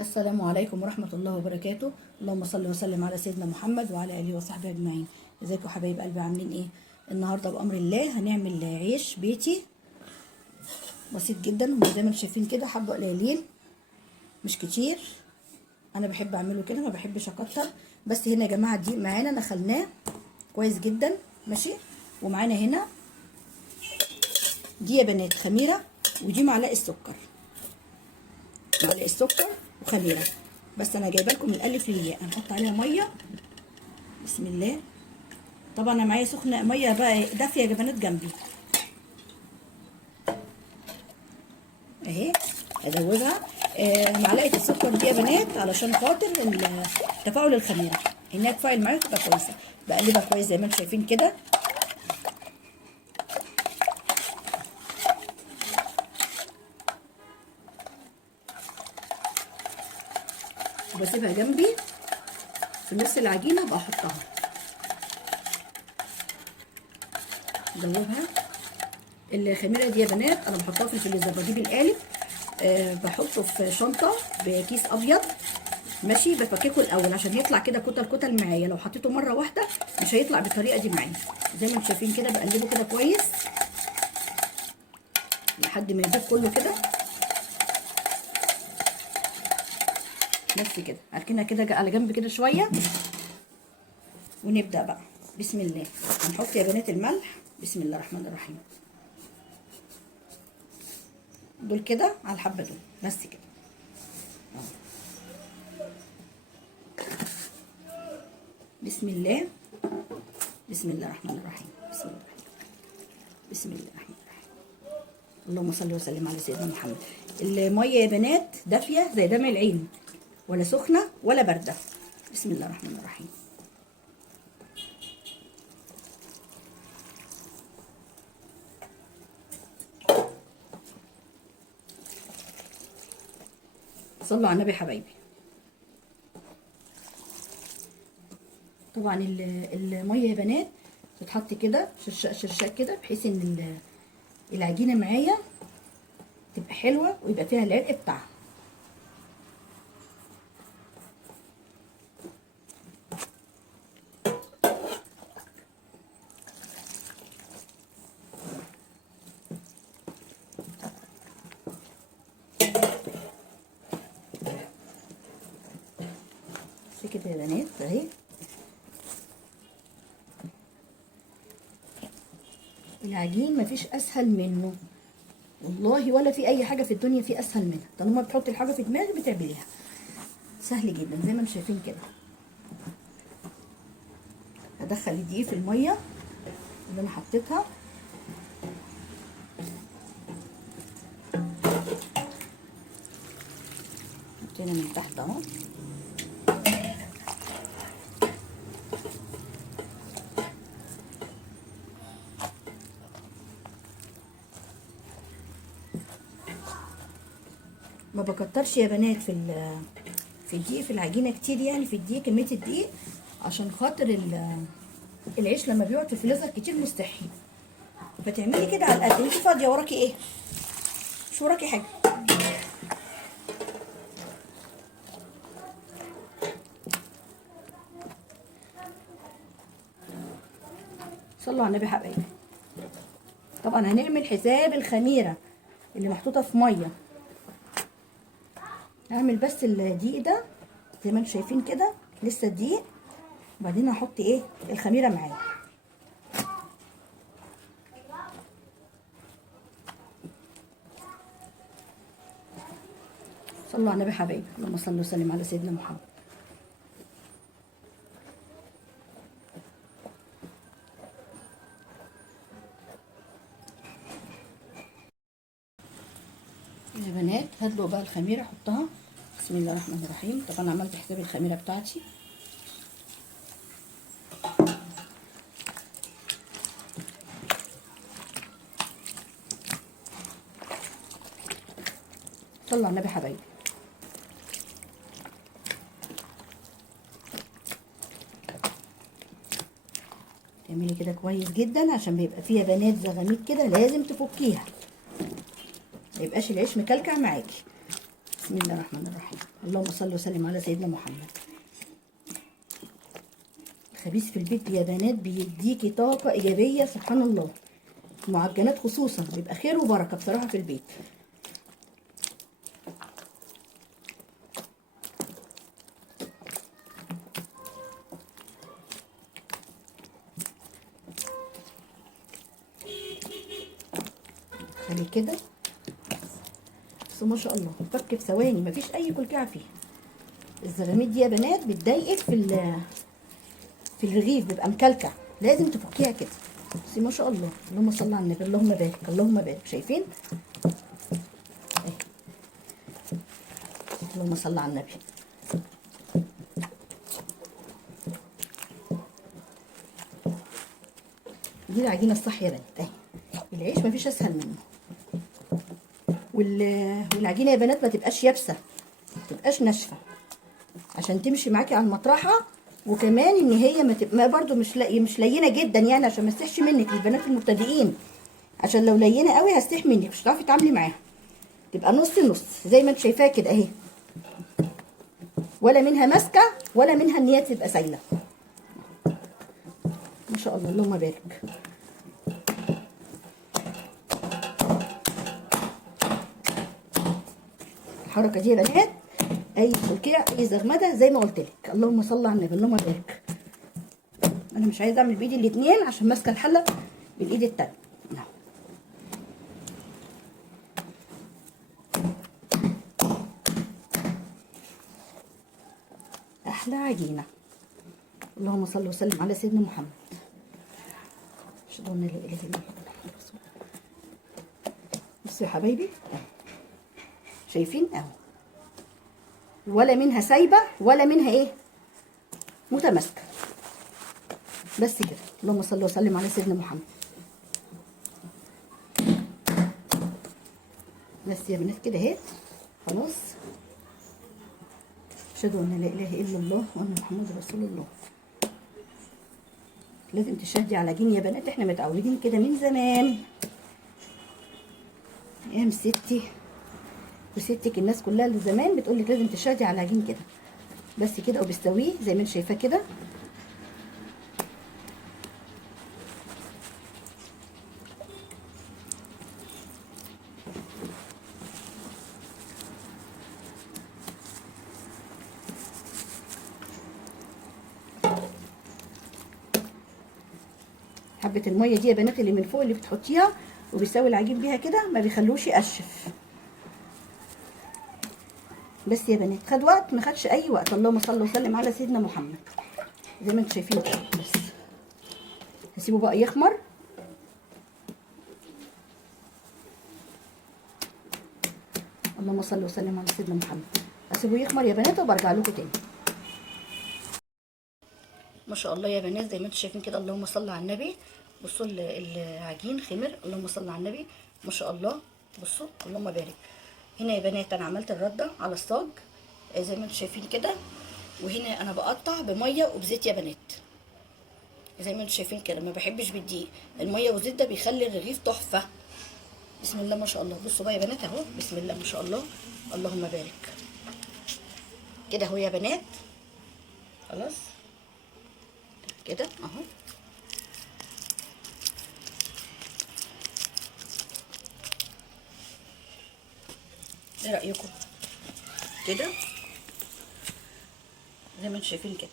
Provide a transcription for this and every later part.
السلام عليكم ورحمة الله وبركاته. اللهم صل وسلم على سيدنا محمد وعلى آله وصحبه أجمعين. ازيكم حبايب قلبي، عاملين ايه؟ النهاردة بأمر الله هنعمل عيش بيتي بسيط جدا، وزي ما انتم شايفين كده حبة قليلين مش كتير. أنا بحب أعمله كده، ما بحبش أكتر. بس هنا يا جماعة الدقيق معانا نخلناه كويس جدا، ماشي. ومعانا هنا دي يا بنات خميرة، ودي معلقة سكر، معلقة سكر وخميرة. بس انا جايبه لكم من الالف للياء. هنحط عليها ميه، بسم الله. طبعا انا معايا سخنه، ميه بقى دافيه يا بنات جنبي اهي. ادوبها. معلقه السكر دي يا بنات علشان خاطر تفاعل الخميره، انها تفاعل معايا تبقى كويسه. بقلبها كويس زي ما انتم شايفين كده، وبسيبها جنبي في نص العجينه بقى احطها. ادوبها. الخميره دي يا بنات انا بحطها في الفريزر، بجيب القالب بحطه في شنطه بكيس ابيض، ماشي. بفككه الاول عشان يطلع كده كتل كتل معايا. لو حطيته مره واحده مش هيطلع بالطريقه دي معايا. زي ما انتم شايفين كده بقلبه كده كويس لحد ما يذوب كله كده، بس كده. هركنها كده على جنب كده شويه، ونبدا بقى. بسم الله. هنحط يا بنات الملح، بسم الله الرحمن الرحيم. دول كده على الحبه دول، بس كده. بسم الله، بسم الله الرحمن الرحيم، بسم الله، بسم الله الرحمن الرحيم. اللهم صل وسلم على سيدنا محمد. الميه يا بنات دافيه زي دمع العين، ولا سخنه ولا بارده. بسم الله الرحمن الرحيم. صلوا على النبي حبايبي. طبعا الميه يا بنات تتحط كده شرشاق شرشاق كده، بحيث ان العجينه معايا تبقى حلوه ويبقى فيها العرق بتاعها. بس كده يا بنات اهي. العجين مفيش اسهل منه والله، ولا في اي حاجه في الدنيا في اسهل منها. طالما بتحطي الحاجه في دماغك بتعمليها، سهل جدا زي ما انتم شايفين كده. هدخل الدقيق في الميه اللي انا حطيتها، حطينا من تحت اهو. ما بكترش يا بنات في الدقيق، في العجينه كتير، يعني في الدقيق كميه الدقيق، عشان خاطر العيش لما بيقعد في الفريزر كتير مستحي. فتعملي كده على القد. انت فاضيه وراكي ايه؟ مش وراكي حاجه. صلوا على النبي حبايبي. طبعا هنعمل حساب الخميره اللي محطوطه في ميه. هعمل بس الدقيق ده زي ما انتم شايفين كده، لسه الدقيق، وبعدين هحط ايه الخميره معايا. صلوا على النبي حبايبي. اللهم صل وسلم على سيدنا محمد. يا بنات هدلق بقى الخميره احطها، بسم الله الرحمن الرحيم. طبعا عملت حساب الخميره بتاعتي. صلوا على النبي حبايبي. تعملي كده كويس جدا، عشان بيبقى فيها بنات زغاميت كده، لازم تفكيها، ما يبقاش العيش مكلكع معاكي. بسم الله الرحمن الرحيم. اللهم صل وسلم على سيدنا محمد. الخبيث في البيت يا بنات بيديكي طاقة إيجابية سبحان الله. المعجنات خصوصا بيبقى خير وبركة بصراحة في البيت. خلي كده بس ما شاء الله فك في ثواني، مفيش أي كلكعة فيها. الزغاميد دي يا بنات بتضايقك في الرغيف، بيبقى مكلكع، لازم تفكيها كده. بصي ما شاء الله، اللهم صل على النبي، اللهم بارك اللهم بارك. شايفين اهي، اللهم صل على النبي. دي العجينه الصح يا بنات اهي. العيش مفيش اسهل منه. والعجينه يا بنات ما تبقاش يابسه، ما تبقاش ناشفه، عشان تمشي معاكي على المطرحه. وكمان ان هي ما تبقى برده مش لينه جدا يعني، عشان ما تسيحش منك للبنات المبتدئين. عشان لو لينه قوي هتسيح منك، مش هتعرفي تتعاملي معاها. تبقى نص نص زي ما انت شايفاها كده اهي، ولا منها ماسكه ولا منها ان هي تبقى سايله. ما شاء الله اللهم بارك. الحركه دي يا بنات اي كلكيع اي زغمده زي ما قلت لك. اللهم صل على النبي اللهم بارك. انا مش عايزه اعمل بايدي الاثنين عشان ماسكه الحله بالايد التانيه. احلى عجينه. اللهم صل وسلم على سيدنا محمد. اشهد ان لا اله الا الله محمد رسول الله. بصوا يا حبايبي اهو، شايفين اهو، ولا منها سايبه ولا منها ايه متماسكه. بس كده. اللهم صل وسلم على سيدنا محمد. بس يا بنات كده اهي خلاص. اشهد ان لا اله الا الله وان محمد رسول الله. لازم تشدي على عجين يا بنات، احنا متعودين كده من زمان ايام ستي وستك، الناس كلها اللي زمان بتقول لك لازم تشدي على عجين كده. بس كده وبستويه زي ما انت شايفاه كده. حبه الميه دي يا بنات اللي من فوق اللي بتحطيها وبيساوي العجين بيها كده، ما بيخلوش يقشف. بس يا بنات خد وقت؟ ما خدش اي وقت. اللهم صل وسلم على سيدنا محمد. زي ما انتم شايفين كده. بس هسيبه بقى يخمر. اللهم صل وسلم على سيدنا محمد. هسيبه يخمر يا بنات وبرجع لكم تاني. ما شاء الله يا بنات زي ما انتم شايفين كده. اللهم صل على النبي. بصوا العجين خمر. اللهم صل على النبي ما شاء الله. بصوا اللهم بارك. هنا يا بنات انا عملت الرده على الصاج زي ما انتم شايفين كده، وهنا انا بقطع بميه وبزيت يا بنات زي ما انتم شايفين كده. ما بحبش بالدقيق، الميه والزيت ده بيخلي الرغيف تحفه. بسم الله ما شاء الله. بصوا بقى يا بنات اهو، بسم الله ما شاء الله اللهم بارك. كده اهو يا بنات خلاص كده اهو. ايه رايكم كده زي ما انتم شايفين كده.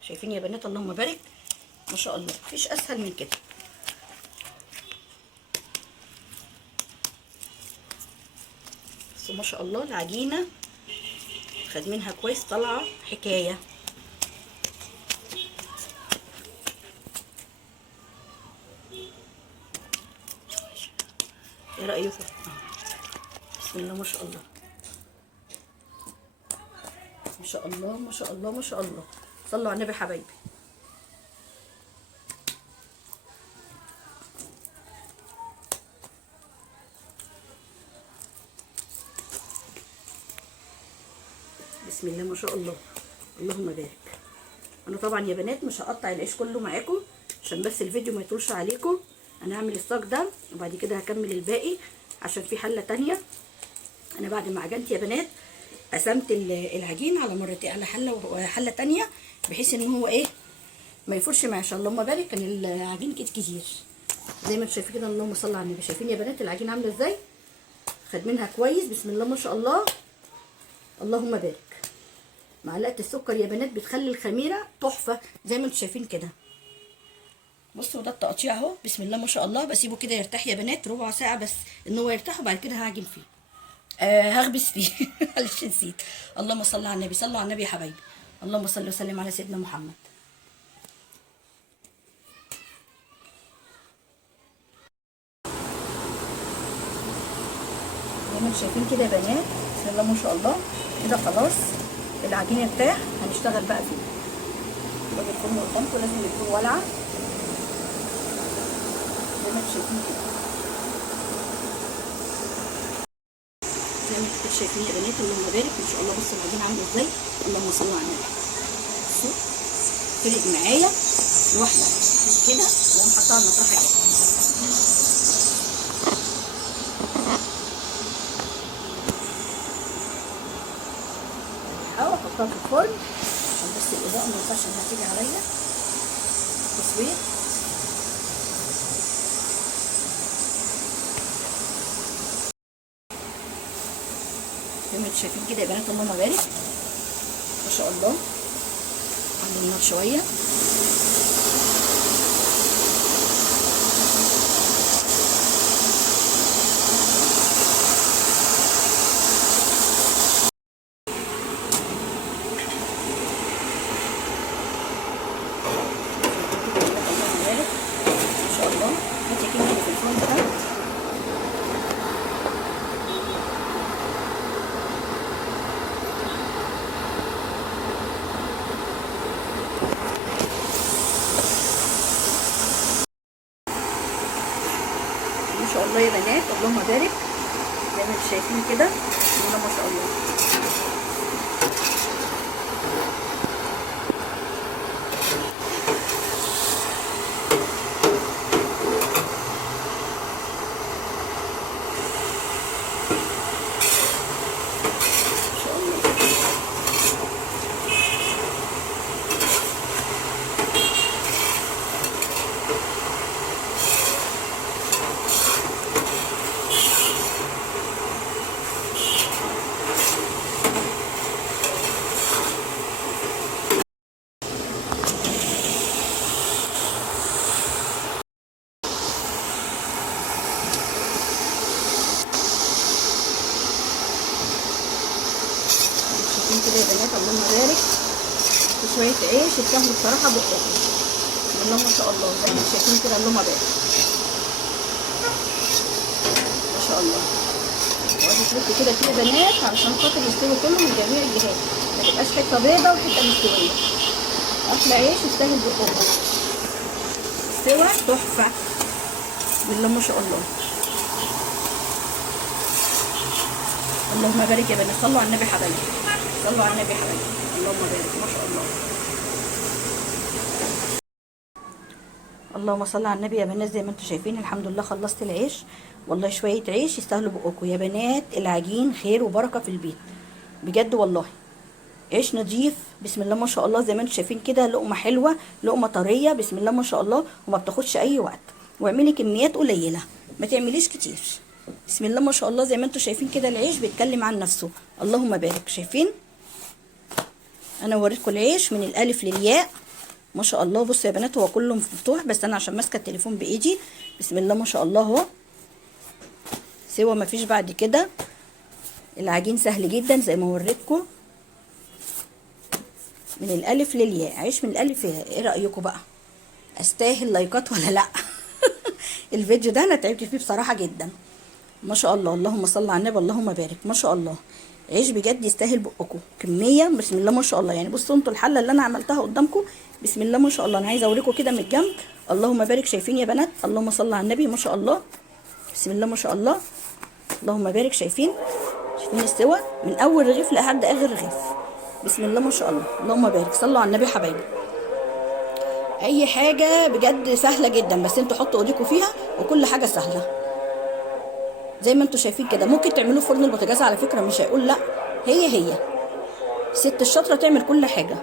شايفين يا بنات اللهم بارك ما شاء الله. مفيش اسهل من كده. بس ما شاء الله العجينه خد منها كويس، طالعه حكايه. ايه رايكم؟ بسم الله ما شاء الله ما شاء الله ما شاء الله ما شاء الله. صلوا على النبي حبايبي. بسم الله ما شاء الله اللهم بارك. انا طبعا يا بنات مش هقطع العيش كله معاكم عشان بس الفيديو ما يطولش عليكم. انا هعمل الصاج ده وبعد كده هكمل الباقي عشان في حله تانية. انا بعد ما عجنت يا بنات قسمت العجين على مرتين، على حله وحله تانية، بحيث ان هو ايه ما يفرش معايا. عشان اللهم بارك كان العجين كتير زي ما انتم شايفين كده. اللهم صل على النبي. شايفين يا بنات العجين عامله ازاي؟ خد منها كويس بسم الله ما شاء الله. اللهم بارك. معلقه السكر يا بنات بتخلي الخميره تحفه زي ما انتم شايفين كده. بصوا ده التقطيع اهو بسم الله ما شاء الله. بسيبه كده يرتاح يا بنات ربع ساعه بس ان هو يرتاح، وبعد كده هعجن فيه. هخبز فيه معلش نسيت. اللهم صل على النبي. صلوا على النبي يا حبايبي. اللهم صل وسلم على سيدنا محمد. زي ما انتم شايفين كده يا بنات بسم الله ما شاء الله. كده خلاص العجين ارتاح. هنشتغل بقى فيه. الراجل يكون قدامكم لازم يكون ولعه زي ما انتم شايفين كده. زي ما انتم شايفين يا بنات اللهم بارك ما شاء الله. بصوا العجين عامله ازاي. اللهم صل على النبي. بصوا فرق معايا لوحدها كده واقوم حاطاها على المطرحه كده. اهو احطها في الفرن عشان بس الاضاءه ما ينفعش انها تيجي عليا تصوير. زي ما انتم شايفين كده يا بنات اللهم بارك ما شاء الله. على النار شويه. ما شاء الله يا بنات اللهم بارك. زي ما انتم شايفين كده بسم الله ما شاء الله. ما شاء الله. شايفين كده يا بنات اللهم بارك. شويه عيش يستاهلوا بصراحه بقهم بسم الله ما شاء الله. زي ما انتم شايفين كده اللهم بارك ما شاء الله. وادي تلف كده يا بنات علشان خاطر يستوي كله من جميع الجهات، ما تبقاش حته بيضه وحته مستويه. احلى عيش يستاهل بقهم. سوا تحفه بسم الله ما شاء الله. اللهم بارك يا بنات. صلوا على النبي حبايبي. صلوا على النبي حبايبي. اللهم بارك ما شاء الله. اللهم صل على النبي يا بنات. زي ما انتم شايفين الحمد لله خلصت العيش. والله شويه عيش يستاهلوا بقكم يا بنات. العجين خير وبركه في البيت بجد والله. عيش نضيف بسم الله ما شاء الله. زي ما انتم شايفين كده لقمه حلوه لقمه طريه بسم الله ما شاء الله، وما بتاخدش اي وقت. واعملي كميات قليله ما تعمليش كتير بسم الله ما شاء الله. زي ما انتم شايفين كده العيش بيتكلم عن نفسه. اللهم بارك. شايفين انا وريتكم العيش من الالف للياء ما شاء الله. بصوا يا بنات هو كله مفتوح بس انا عشان ماسكه التليفون بايدي بسم الله ما شاء الله اهو. سوا ما فيش بعد كده. العجين سهل جدا زي ما وريتكم من الالف للياء. عيش من الالف للياء. ايه رايكم بقى؟ استاهل لايكات ولا لا؟ الفيديو ده انا تعبت فيه بصراحه جدا ما شاء الله. اللهم صل على النبي. اللهم بارك ما شاء الله. عيش بجد يستاهل بقكم كميه بسم الله ما شاء الله. يعني بصوا انتوا الحله اللي انا عملتها قدامكم بسم الله ما شاء الله. انا عايزه اوريكم كده من الجنب. اللهم بارك. شايفين يا بنات؟ اللهم صل على النبي ما شاء الله. بسم الله ما شاء الله. اللهم بارك. شايفين السوا من اول رغيف لحد اخر رغيف بسم الله ما شاء الله. اللهم بارك. صلوا على النبي حبايبي. اي حاجه بجد سهله جدا، بس انتوا حطوا ايديكم فيها وكل حاجه سهله زي ما انتوا شايفين كده. ممكن تعملوه في فرن البوتاجاز على فكره، مش هيقول لا. هي الست الشاطره تعمل كل حاجه.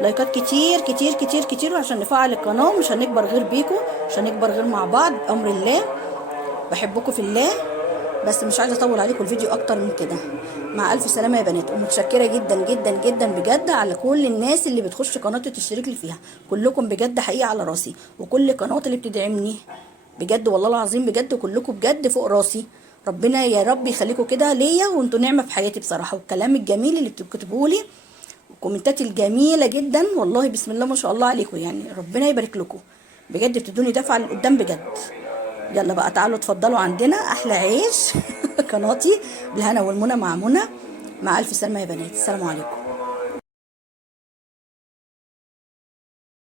لايكات كتير كتير كتير كتير عشان نفعل القناه. مش هنكبر غير بيكم، مش هنكبر غير مع بعض بامر الله. بحبكم في الله، بس مش عايزه اطول عليكم الفيديو اكتر من كده. مع الف سلامه يا بنات، ومتشكره جدا جدا جدا بجد على كل الناس اللي بتخش قناتي وتشترك لي فيها. كلكم بجد حقيقه على راسي، وكل القنوات اللي بتدعمني بجد والله العظيم بجد كلكم بجد فوق راسي. ربنا يا رب يخليكم كده ليا، وانتوا نعمه في حياتي بصراحه. والكلام الجميل اللي بتكتبوه لي والكومنتات الجميله جدا، والله بسم الله ما شاء الله عليكم، يعني ربنا يبارك لكم بجد، بتدوني دفعه لقدام بجد. يلا بقى تعالوا اتفضلوا عندنا احلى عيش قناتي بالهنا والمنى مع منى. مع الف سلامه يا بنات، السلام عليكم.